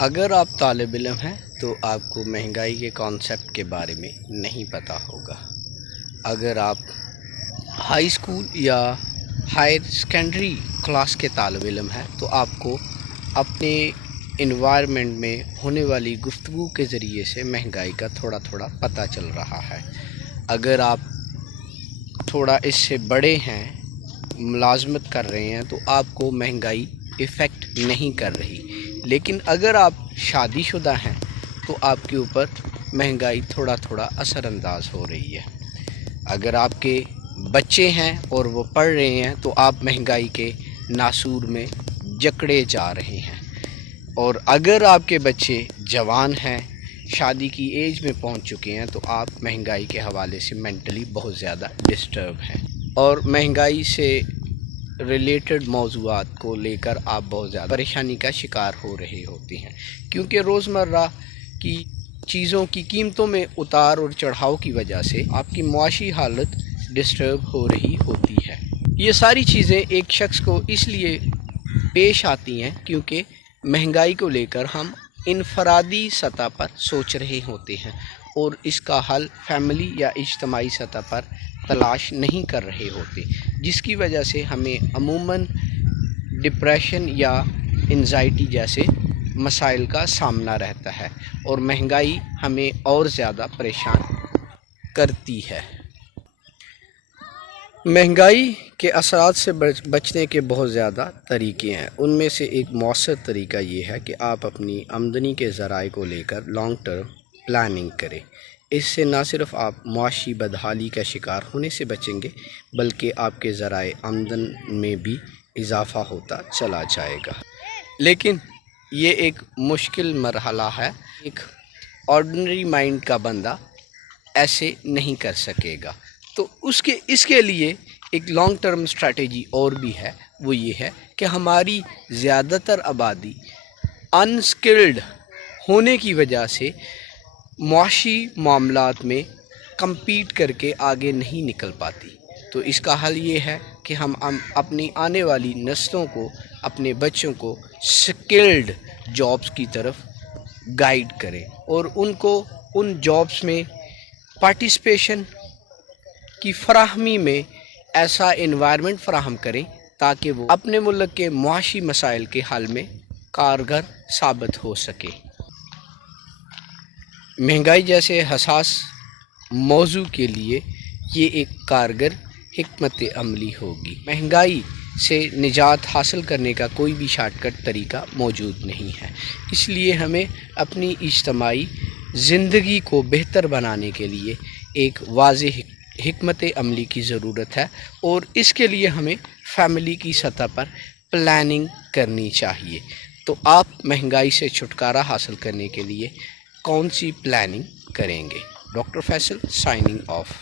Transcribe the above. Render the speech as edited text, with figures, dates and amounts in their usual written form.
اگر آپ طالب علم ہیں تو آپ کو مہنگائی کے کانسیپٹ کے بارے میں نہیں پتہ ہوگا۔ اگر آپ ہائی اسکول یا ہائر سیکنڈری کلاس کے طالب علم ہیں تو آپ کو اپنے انوائرمنٹ میں ہونے والی گفتگو کے ذریعے سے مہنگائی کا تھوڑا تھوڑا پتہ چل رہا ہے۔ اگر آپ تھوڑا اس سے بڑے ہیں، ملازمت کر رہے ہیں، تو آپ کو مہنگائی افیکٹ نہیں کر رہی، لیکن اگر آپ شادی شدہ ہیں تو آپ کے اوپر مہنگائی تھوڑا تھوڑا اثر انداز ہو رہی ہے۔ اگر آپ کے بچے ہیں اور وہ پڑھ رہے ہیں تو آپ مہنگائی کے ناسور میں جکڑے جا رہے ہیں، اور اگر آپ کے بچے جوان ہیں، شادی کی ایج میں پہنچ چکے ہیں، تو آپ مہنگائی کے حوالے سے مینٹلی بہت زیادہ ڈسٹرب ہیں، اور مہنگائی سے ریلیٹڈ موضوعات کو لے کر آپ بہت زیادہ پریشانی کا شکار ہو رہے ہوتے ہیں، کیونکہ روزمرہ کی چیزوں کی قیمتوں میں اتار اور چڑھاؤ کی وجہ سے آپ کی معاشی حالت ڈسٹرب ہو رہی ہوتی ہے۔ یہ ساری چیزیں ایک شخص کو اس لیے پیش آتی ہیں کیونکہ مہنگائی کو لے کر ہم انفرادی سطح پر سوچ رہے ہوتے ہیں اور اس کا حل فیملی یا اجتماعی سطح پر تلاش نہیں کر رہے ہوتے، جس کی وجہ سے ہمیں عموماً ڈپریشن یا انزائٹی جیسے مسائل کا سامنا رہتا ہے، اور مہنگائی ہمیں اور زیادہ پریشان کرتی ہے۔ مہنگائی کے اثرات سے بچنے کے بہت زیادہ طریقے ہیں۔ ان میں سے ایک مؤثر طریقہ یہ ہے کہ آپ اپنی آمدنی کے ذرائع کو لے کر لانگ ٹرم پلاننگ کریں۔ اس سے نہ صرف آپ معاشی بدحالی کا شکار ہونے سے بچیں گے، بلکہ آپ کے ذرائع آمدن میں بھی اضافہ ہوتا چلا جائے گا۔ لیکن یہ ایک مشکل مرحلہ ہے، ایک آرڈنری مائنڈ کا بندہ ایسے نہیں کر سکے گا۔ تو اس کے لیے ایک لانگ ٹرم اسٹریٹجی اور بھی ہے، وہ یہ ہے کہ ہماری زیادہ تر آبادی انسکلڈ ہونے کی وجہ سے معاشی معاملات میں کمپیٹ کر کے آگے نہیں نکل پاتی۔ تو اس کا حل یہ ہے کہ ہم اپنی آنے والی نسلوں کو، اپنے بچوں کو سکلڈ جابز کی طرف گائیڈ کریں، اور ان کو ان جابز میں پارٹیسپیشن کی فراہمی میں ایسا انوائرمنٹ فراہم کریں تاکہ وہ اپنے ملک کے معاشی مسائل کے حل میں کارگر ثابت ہو سکے۔ مہنگائی جیسے حساس موضوع کے لیے یہ ایک کارگر حکمت عملی ہوگی۔ مہنگائی سے نجات حاصل کرنے کا کوئی بھی شارٹ کٹ طریقہ موجود نہیں ہے، اس لیے ہمیں اپنی اجتماعی زندگی کو بہتر بنانے کے لیے ایک واضح حکمت عملی کی ضرورت ہے، اور اس کے لیے ہمیں فیملی کی سطح پر پلاننگ کرنی چاہیے۔ تو آپ مہنگائی سے چھٹکارا حاصل کرنے کے لیے کون سی پلاننگ کریں گے؟ Doctor Faisal signing off.